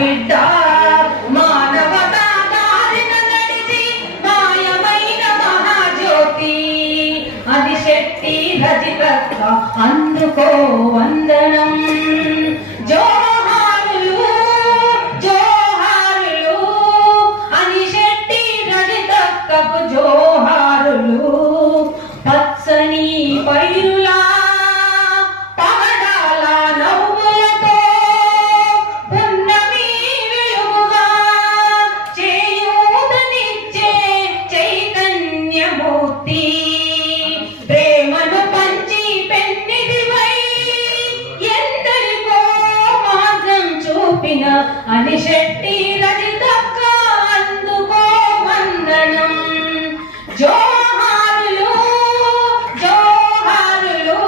బిడ్డ మానవత దారిన నడిచి మాయమైన మహాజ్యోతి అది శక్తి రచిత అందుకో వందనం జో అని శెట్టి లలితక్క అందుకోమన్ననం. జోహారులు జోహారులు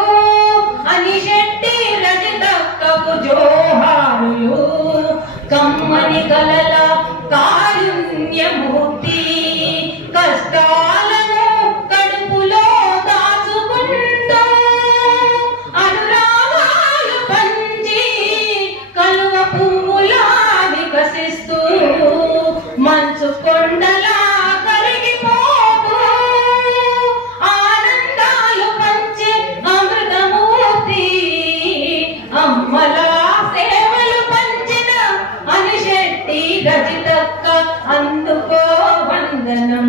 అని శెట్టి లలితక్కకు జోహారులు. కమ్మని కలలు అందుకో వందనం.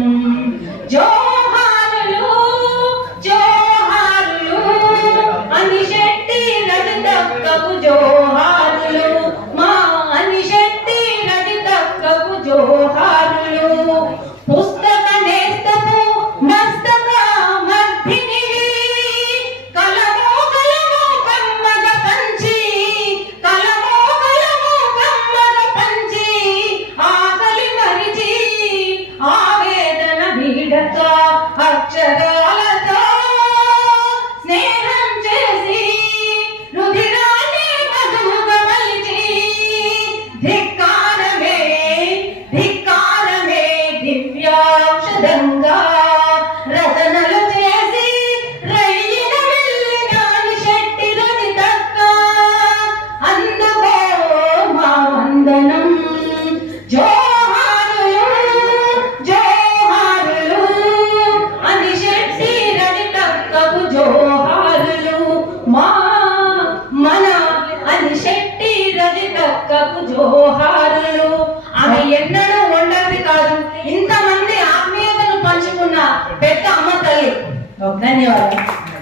这个。అక్కకు జోహారులు ఆమె ఎన్నడూ ఒంటరిది కాదు. ఇంతమంది ఆత్మీయతను పంచుకున్న పెద్ద అమ్మ తల్లి. ధన్యవాదాలు.